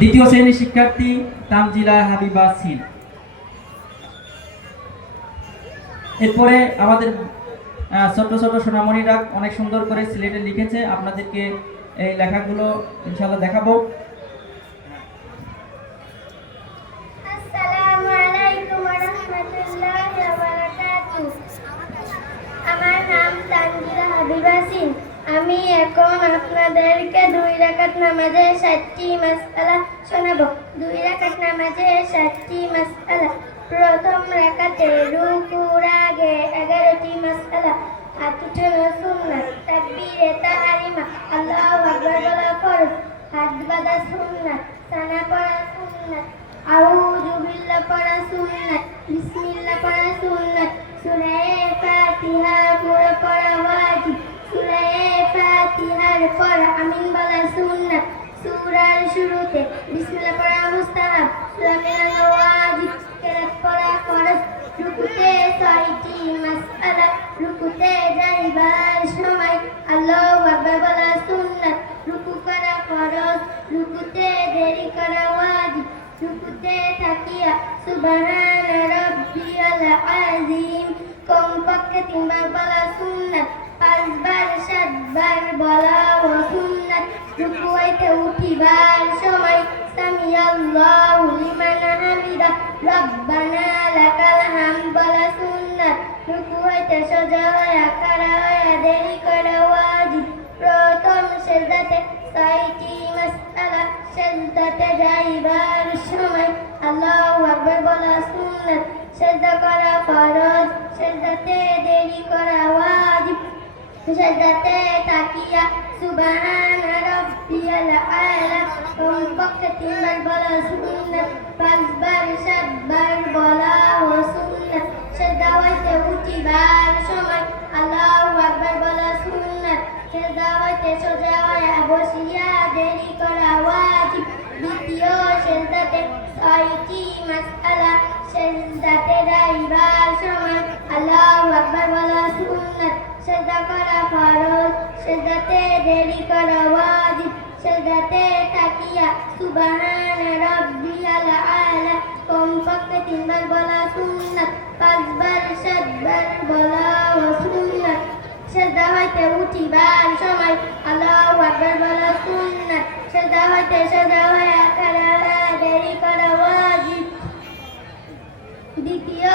দ্বিতীয় শ্রেণীর শিক্ষার্থী তানজিলা হাবিবা সিন। এরপরে আমাদের ছোট ছোট সোনামণিরা অনেক সুন্দর করে সিলেটে লিখেছে, আপনাদেরকে এই লেখাগুলো ইনশাআল্লাহ দেখাবো। আসসালামু আলাইকুম ওয়া রাহমাতুল্লাহি ওয়া বারাকাতুহু। আমার নাম তানজিলা হাবিবা সিন। আমি এখন আপনাদেরকে 2 রাকাত নামাজের 7টি মাসআলা শোনাবো। 2 রাকাত নামাজের 7টি মাসআলা। প্রথম রাকাতে রুকুর আগে 11টি মাসআলা। হাত উঠানো সুন্নাত, তাকবীরে তাহরিমা, আল্লাহু আকবার বলা ফরজ, হাত বাঁধা সুন্নাত, সানা পড়া সুন্নাত, আউযু বিল্লাহ পড়া সুন্নাত, বিসমিল্লাহ পড়া সুন্নাত, সূরা ফাতিহা পুরো পড়া ওয়াজিব, সূরা ফাতিহার পর আমিন বলা সুন্নাত, সূরার শুরুতে বিসমিল্লাহ পড়া মুস্তাহাব, সূরা মিলানো ওয়াজিব, কেরাত পড়া ফরজ। রুকুতে 6টি মাসআলা। রুকুতে যাইবার সময় আল্লাহু আকবার বলা সুন্নাত, রুকু করা ফরজ, রুকুতে দেরি করা ওয়াজিব, রুকুতে থাকিয়া সুবহান রাব্বিয়াল আযীম কমপক্ষে 3 বার বলা সুন্নাত, 5 বার 7 বার বলা সুন্নাত। রুকু হইতে উঠিবার সময় সামিআল্লাহু লিমান হামিদা, রব্বানা লাকাল হামদ বলা সুন্নাত। রুকু হইতে সোজা হইয়া খাড়া হইয়া দেরি করা ওয়াজিব। প্রথম সিজদাতে 6টি মাসআলা। সিজদাতে যাইবার সময় আল্লাহু আকবার বলা সুন্নাত, সিজদা করা ফরজ, সিজদাতে দেরি করা ওয়াজিব। সিজদাতে তাকিয়া সুবহান রাব্বিয়াল আ'লা কমপক্ষে 3 বার বলা সুন্নাত, 5 বার 7 বার বলা সুন্নাত। সিজদা হইতে উঠিবার সময় আল্লাহু আকবার বলা সুন্নাত, সিজদা হইতে সোজা হইয়া বসিয়া দেরি করা ওয়াজিব। দ্বিতীয় সিজদাতে 6টি মাসআলা। সিজদাতে যাইবার সময় আল্লাহু আকবার বলা সুন্নাত, সিজদা করা ফরজ, সিজদাতে দেরি করা ওয়াজিব। সিজদাতে তাকিয়া সুবহান রাব্বিয়াল আ'লা কমপক্ষে 3 বার বলা সুন্নাত, 5 বার 7 বার বলা সুন্নাত। সিজদা হইতে উঠিবার সময় আল্লাহু আকবার বলা সুন্নাত, সিজদা হইতে সোজা হইয়া খাড়া হইয়া দেরি করা ওয়াজিব। দ্বিতীয়